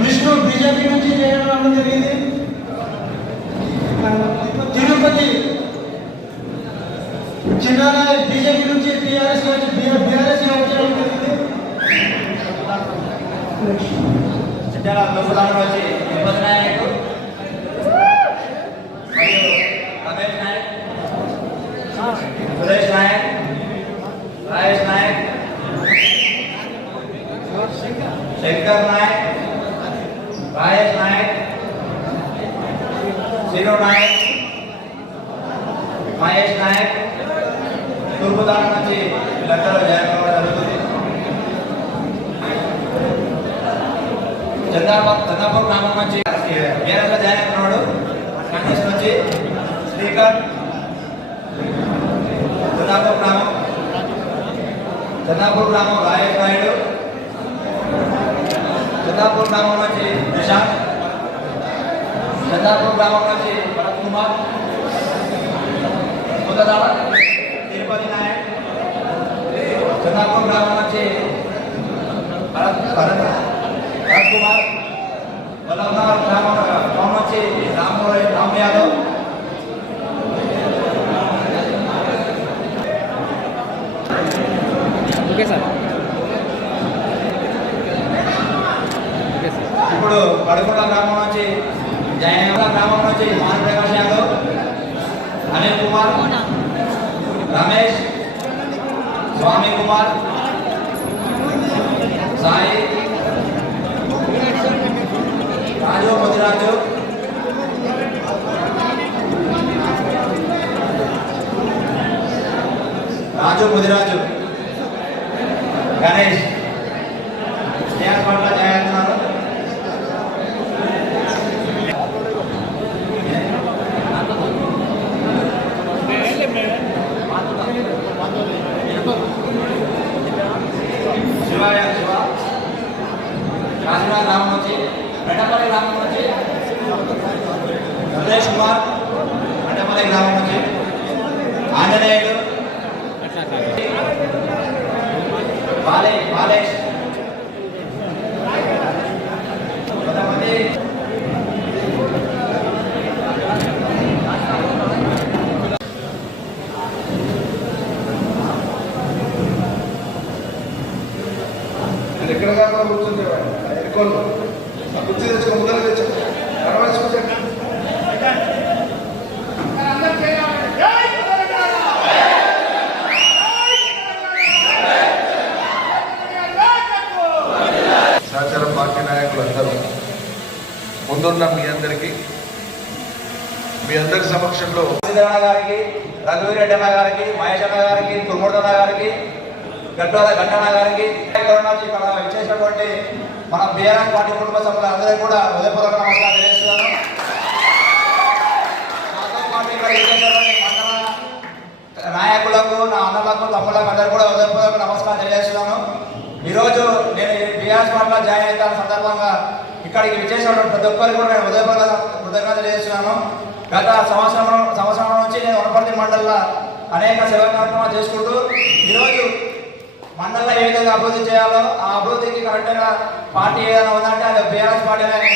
Vishnu BJP నుంచి చేయడం జరిగింది తిరుపతి చిన్నారాయణ బీజేపీ నుంచి టీఆర్ఎస్ నుంచి బీఆర్ఎస్ వచ్చడం జరిగింది చిట్టాల లోపల వచ్చి తిరుపతి నాయక్ మరియు రమేష్ నాయక్ సురేష్ నాయక్ రాజేష్ నాయక్ శంకర్ నాయక్ రాజేష్ నాయక్ శ్రీను నాయక్ మహేష్ నాయక్ తూర్పుదాన నుంచి వీళ్ళందరూ జయకరణ జరుగుతుంది. చంద్రాబాద్ చంద్రాపూర్ గ్రామం నుంచి వీరంగా జాయిన్ అవుతున్నాడు. కాంగ్రెస్ నుంచి స్పీకర్ చంద్రాపూర్ గ్రామం చంద్రాపూర్ గ్రామం రాయేష్ నాయుడు చంద్రాపూర్ గ్రామం నుంచి నిషాంత్ చంద్రాపూర్ గ్రామం నుంచి భరత్ కుమార్ ముద్దదాల తిరుపతి నాయక్ చంద్రాపూర్ గ్రామం నుంచి భరత్ భరత్ భరత్ కుమార్ వల్లభనగర్ గ్రామం గ్రామం నుంచి Ramu Ram Yadav okay sir okay sir ఇప్పుడు పడుకుంట గ్రామం నుంచి జయనగర గ్రామం నుంచి మోహన్ ప్రకాష్ యాదవ్ అనిల్ కుమార్ రమేష్ స్వామి కుమార్ సాయి రాజు ముదిరాజు. రాజు ముదిరాజు. గణేష్. శివాయ శివ. కాశీనాథ్ గ్రామం నుంచి రెడ్డపల్లి గ్రామం కుమార్ రెడ్డపల్లి గ్రామం ఆంజనేయుడు అట్లా బాలే కూర్చుంటేవాడు కాకుండా ఆ కుర్చీ తెచ్చుకో ముందర తెచ్చుకో కనబడి చూసండి పార్టీ నాయకులు అందరూ ముందున్న మీ అందరికీ మీ అందరి సమక్షంలో గారికి రఘువీరెడ్డి అన్న గారికి మహేష్ అన్న గారికి తుమ్మూర్తన్న గారికి గడ్డోల గంటన్న గారికి ఇక్కడ ఇక్కడ ఇచ్చేసినటువంటి మన బీఆర్ఎస్ పార్టీ కుటుంబ సభ్యులందరికీ కూడా హృదయపూర్వక నమస్కారం తెలియజేస్తున్నాను. నాతో పాటు ఇక్కడ ఇచ్చేసినటువంటి మండల నాయకులకు నా అన్నలకు తమ్ములకు అందరూ కూడా హృదయపూర్వక నమస్కారం తెలియజేస్తున్నాను. ఈరోజు నేను బీఆర్ఎస్ పార్టీలో జాయిన్ అవుతాను సందర్భంగా ఇక్కడికి విచ్చేసినటువంటి ప్రతి ఒక్కరికి కూడా నేను హృదయపూర్వక కృతజ్ఞత తెలియజేస్తున్నాను. గత సంవత్సరం సంవత్సరం నుంచి నేను వనపర్తి మండలంలో అనేక సేవా కార్యక్రమాలు చేసుకుంటూ ఈరోజు మండలంలో ఏ విధంగా అభివృద్ధి చేయాలో ఆ అభివృద్ధికి కరెక్ట్గా పార్టీ ఏదైనా ఉందంటే అది బీఆర్ఎస్ పార్టీ అనేది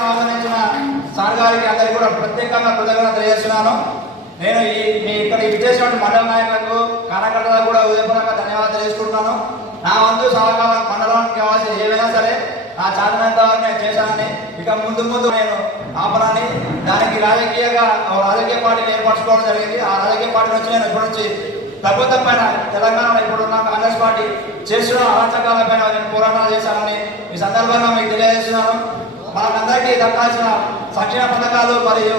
ఆహ్వానించిన సార్ గారికి అందరికీ కూడా ప్రత్యేకంగా కృతజ్ఞత తెలియజేస్తున్నాను. నేను ఈ మీ ఇక్కడ ఇచ్చేసినటువంటి మండల నాయకులకు కార్యకర్తలకు కూడా ఉదయపూర్వక ధన్యవాదాలు తెలియజేసుకుంటున్నాను నా వంతు సహకారం మండలానికి కావాల్సిన ఏవైనా సరే నా చాదనంత వరకు నేను చేశానని. ఇక ముందు ముందు నేను ఆపరాని దానికి రాజకీయంగా రాజకీయ పార్టీని ఏర్పరచుకోవడం జరిగింది. ఆ రాజకీయ పార్టీ నుంచి నేను ఇప్పటి నుంచి ప్రభుత్వం పైన తెలంగాణలో ఇప్పుడున్న కాంగ్రెస్ పార్టీ చేస్తున్న అరాచకాలపైన నేను పోరాటాలు చేశానని ఈ సందర్భంగా మీకు తెలియజేస్తున్నాను. మనకందరికీ దక్కాల్సిన సంక్షేమ పథకాలు మరియు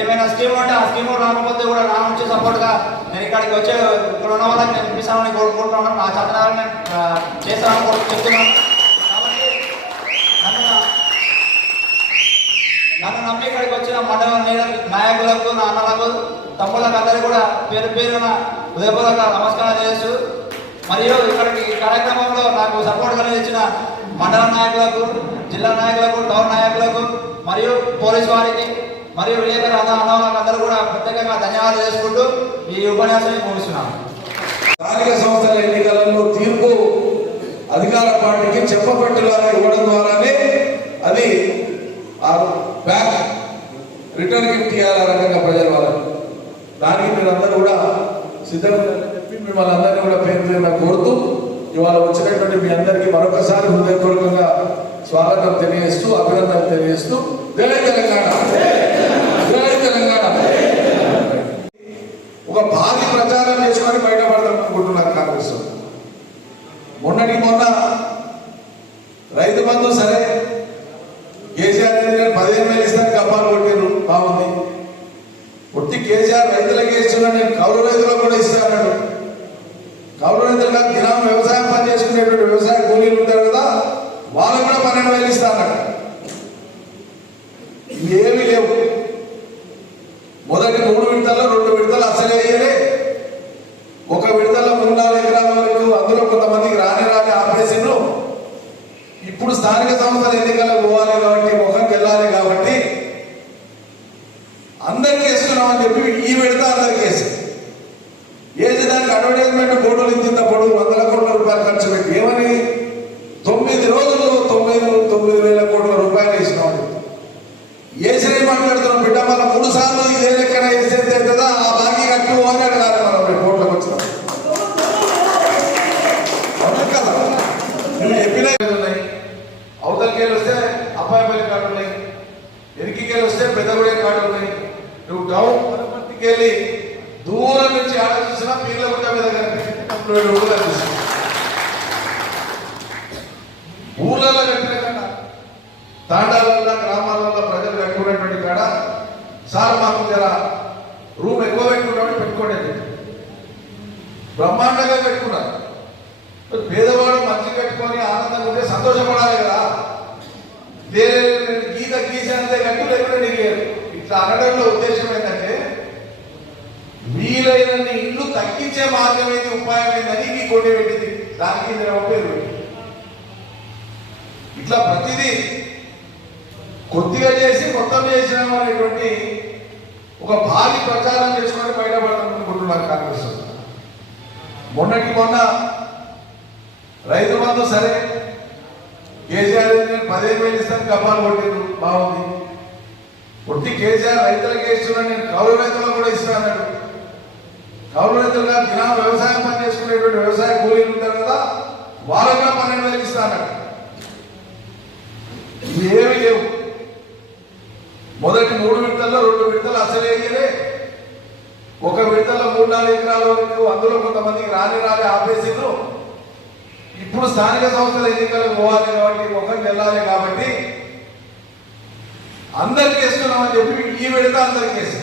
ఏమైనా స్కీములు ఉంటే ఆ స్కీములు రాకపోతే కూడా నా నుంచి సపోర్ట్గా నేను ఇక్కడికి వచ్చే ఇక్కడ ఉన్న వాళ్ళకి నేను ఇప్పిస్తానని కోరుకుంటున్నాను. నా చంద్రాలను నేను చేస్తానని చెప్తున్నాను కాబట్టి నన్ను నన్ను నమ్మి ఇక్కడికి వచ్చిన మండల నాయకులకు నా అన్నలకు తమ్ములకు అందరికీ కూడా పేరు పేరున ఉదయపూర్వక నమస్కారం చేస్తూ మరియు ఇక్కడికి కార్యక్రమంలో నాకు సపోర్ట్ కలిగించిన మండల నాయకులకు జిల్లా నాయకులకు టౌన్ నాయకులకు మరియు పోలీస్ వారికి మరియు విలేకరు అన్న అన్నవాళ్ళకి అందరూ కూడా ప్రత్యేకంగా ధన్యవాదాలు చేసుకుంటూ ఈ ఉపన్యాసాన్ని ముగిస్తున్నాను. స్థానిక సంస్థల ఎన్నికలలో తీర్పు అధికార పార్టీకి చెప్పబట్టులను ఇవ్వడం ద్వారా అది ఆ బ్యాక్ చేయాలి ఆ రకంగా ప్రజల వాళ్ళకి దానికి మీరందరూ కూడా సిద్ధంగా చెప్పి మిమ్మల్ని అందరినీ కూడా పేరు పేరున కోరుతూ ఇవాళ వచ్చినటువంటి మీ అందరికీ మరొకసారి హృదయపూర్వకంగా స్వాగతం తెలియజేస్తూ అభినందనలు తెలియజేస్తూ జై తెలంగాణ జై తెలంగాణ ఒక భారీ ప్రచారం చేసుకొని బయటపడదాం అనుకుంటున్నారు కాంగ్రెస్ వాళ్ళు. మొన్నటి మొన్న రైతు బంధు సరే కేసీఆర్ రెడ్డి గారు పదిహేను వేలు ఇస్తాను కప్పాలు కొట్టారు బాగుంది ఒట్టి కేసీఆర్ రైతులకి ఇస్తున్నా నేను కౌలు రైతులకు కూడా ఇస్తా అన్నాడు కౌలు రైతులు కాదు దినం వ్యవసాయం పని చేసుకునేటువంటి వ్యవసాయ కూలీలు ఉంటారు కదా వాళ్ళు కూడా పన్నెండు వేలు ఇస్తా ఏమి లేవు. మొదటి మూడు విడతల్లో రెండు విడతలు అసలే వేయలే. ఒక విడతలో మూడు నాలుగు ఎకరాల వరకు అందులో కొంతమందికి రాని రాని ఆపేసిండ్రు. ఇప్పుడు స్థానిక సంస్థల ఎన్నికలకు పోవాలి కాబట్టి ముఖం వెళ్ళాలి కాబట్టి అందరికీ వేస్తున్నామని చెప్పి ఈ విడత అందరికీ వేసి వేసి దానికి అడ్వర్టైజ్మెంట్ ఫోటోలు ఇచ్చిన పొడుగు వందల కోట్ల రూపాయలు ఖర్చు పెట్టి ఏమని తొమ్మిది రోజుల్లో తొమ్మిది తొమ్మిది వేల కోట్ల రూపాయలు వేసినామని చెప్తారు. ఏసీ మాట్లాడుతున్నాం బిడ్డ మన మూడు సార్లు ఇదే లెక్కన వేసేది కదా ఆ బాకీ కట్టు అని అడగాలి మనం రేపు కోట్లకు వచ్చినాం అవునా కదా నువ్వు చెప్పిన ఉన్నాయి అవతలకెళ్ళి వస్తే అబ్బాయిపల్లి కార్డు ఉన్నాయి ఎరికికెళ్ళి వస్తే పెద్దగూడెం కాడు ఉన్నాయి. నువ్వు టౌన్ వనపర్తికి వెళ్ళి దూరం నుంచి ఆలోచించినా పీర్ల గుట్ట మీద కనిపించింది. కంప్లీట్ రోడ్డు కనిపిస్తుంది ఊర్లలో కట్టిన కాడ తాండాలల్లో గ్రామాలలో ప్రజలు కట్టుకునేటువంటి కాడ సార్ మాకు జర రూమ్ ఎక్కువ పెట్టుకున్నాడు పెట్టుకోండి బ్రహ్మాండంగా పెట్టుకున్నారు. పేదవాడు మంచి కట్టుకొని ఆనందంగా ఉంటే సంతోషపడాలి కదా. దేని లేకుండా ఇట్లా అనడంలో ఉద్దేశం ఏంటంటే వీలైనన్ని ఇల్లు తగ్గించే మార్గం ఏది ఉపాయం ఏందని మీ కొట్టి పెట్టింది. దానికి పేరు ఇట్లా ప్రతిదీ కొద్దిగా చేసి మొత్తం చేసినాం అనేటువంటి ఒక భారీ ప్రచారం చేసుకొని బయటపడాలనుకుంటున్నారు కాంగ్రెస్ మొన్నటి మొన్న రైతు బంధు సరే కేసీఆర్ పదిహేను వేలు ఇస్తాను కబ్బాలు కొట్టిండు బాగుంది. ఒట్టి కేసీఆర్ రైతులకి ఇస్తున్నా నేను కౌలు రైతులకు కూడా ఇస్తున్నా కౌలు రైతులుగా దినం వ్యవసాయం పని చేసుకునేటువంటి వ్యవసాయ కూలీలు ఉంటారు కదా వాళ్ళకి కూడా పన్నెండు వేలు ఇస్తా అన్నాడు. ఇవి ఏమీ లేవు. మొదటి మూడు విడతల్లో రెండు విడతలు అసలు వేయలే ఒక విడతల్లో మూడు నాలుగు ఎకరాల వరకు అందులో కొంతమందికి రాని రాని ఆపేసిండ్రు. ఇప్పుడు స్థానిక సంస్థల ఎన్నికలకు పోవాలి కాబట్టి ఒకరికి వెళ్ళాలి కాబట్టి అందరికి వేస్తున్నామని చెప్పి ఈ విడత అందరికి వేసి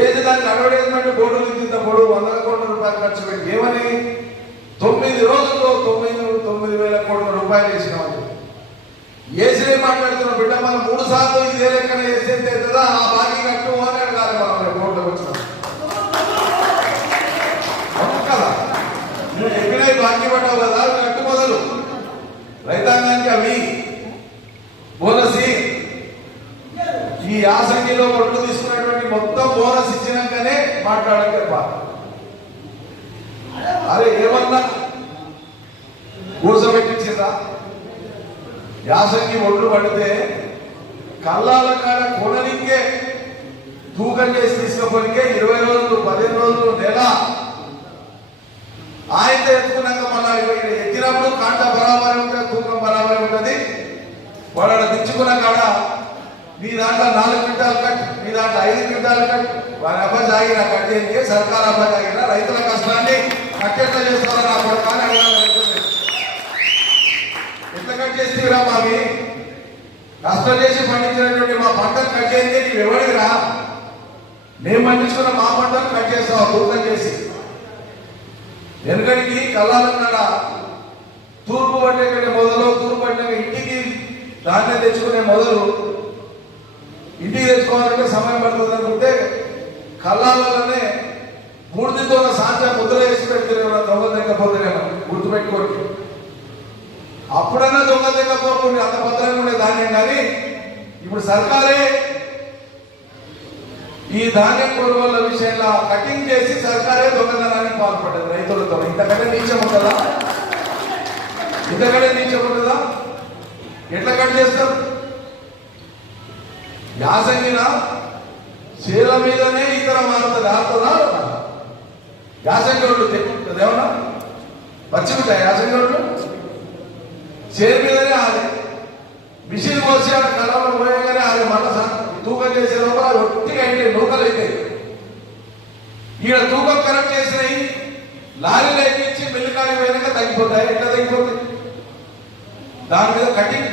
ఏది దానికి అడ్వర్టైజ్మెంట్ బోర్డులు ఇంత పొడు వందల కోట్ల రూపాయలు ఖర్చు పెట్టి ఏమని? తొమ్మిది రోజుల్లో తొమ్మిది తొమ్మిది వేల కోట్ల రూపాయలు వేసినామని చెప్పి. ఏసీ మాట్లాడుతున్న బిడ్డ మనం మూడు సార్లు ఇదే లెక్కన వేసేది కదా ఆ బాకీ కట్టు అని అడగాలి మనం రేపు కోర్టుకు వచ్చినాం అవును కదా నువ్వు చెప్పిన బాకీ పడ్డావు కదా అవి కట్టు మొదలు రైతాంగానికి అవి బోనసి ఈ యాసంగిలో ఒడ్లు తీసుకున్నటువంటి మొత్తం బోనస్ ఇచ్చినాకనే మాట్లాడక అరే ఏమన్నా కూర్చోబెట్టించిందా యాసంగి ఒడ్లు పడితే కళ్ళాల కాడ కొననికే తూకం చేసి తీసుకుపోనికే ఇరవై రోజులు పదిహేను రోజులు నెల ఆయన ఎత్తుకున్నాక మళ్ళీ ఎత్తినప్పుడు కాంట బరాబర్ ఉంటుంది తూకం బరాబరి ఉంటుంది వాడు దించుకున్న కాడ మీ దాంట్లో నాలుగు క్వింటాలు కట్ మీ దాంట్లో ఐదు క్వింటాలు కట్ వారి అబ్బా కట్ చేయండి సర్కార్ అబ్బాయి రైతుల కష్టాన్ని కట్టెట్లా చేస్తారని నా కొడుకు అని రైతుల్ని. ఎట్లా కట్ చేసిరా మావి కష్టం చేసి పండించినటువంటి మా పంటలు కట్ చేయండి నీవు ఎవడిరా మేము పండించుకున్న మా పంటలు కట్ చేస్తావా? దూరం చేసి. వెనుకడికి కళ్ళాలన్నాడ తూర్పు పట్టే కంటే మొదలు తూర్పు పట్టిన ఇంటికి ధాన్యం తెచ్చుకునే మొదలు ఇంటికి తెచ్చుకోవాలంటే సమయం పడుతుంది అనుకుంటే కళ్ళాలనే మూర్తితో సాంచా ముద్ర వేసి పెడితే దొంగ తెగపోతేనేమో గుర్తుపెట్టుకోండి. అప్పుడైనా దొంగ తెగపోకుండా అంత భద్రంగా ఉండే ధాన్యం కానీ ఇప్పుడు సర్కారే ఈ ధాన్యం కొనుగోళ్ళ విషయంలో కటింగ్ చేసి సర్కారే దొంగతనానికి పాల్పడ్డది రైతులతో. ఇంతకంటే నీచం ఉంటుందా? ఇంతకంటే నీచం ఉంటుందా? ఎట్లా కట్ చేస్తారు? యాసంగిన చీల మీదనే ఇతర మారుతుంది ఆడుతుందా యాసంగి రోడ్డు తెచ్చుకుంటుంది ఏమన్నా పచ్చిమిటాయి రోడ్డు చేరు మీదనే ఆది మిషన్ పోసి ఆడ కళలో పోయగానే ఆడే మళ్ళా తూకం చేసే లోపల ఒట్టిగా అయితే నూకలు అయితే ఈడ తూకం కరెక్ట్ చేసినాయి లారీలు ఎక్కించి మిల్లు కాడి పోయినాక తగ్గిపోతాయి. ఎట్లా తగ్గిపోతాయి? దాని మీద కటింగ్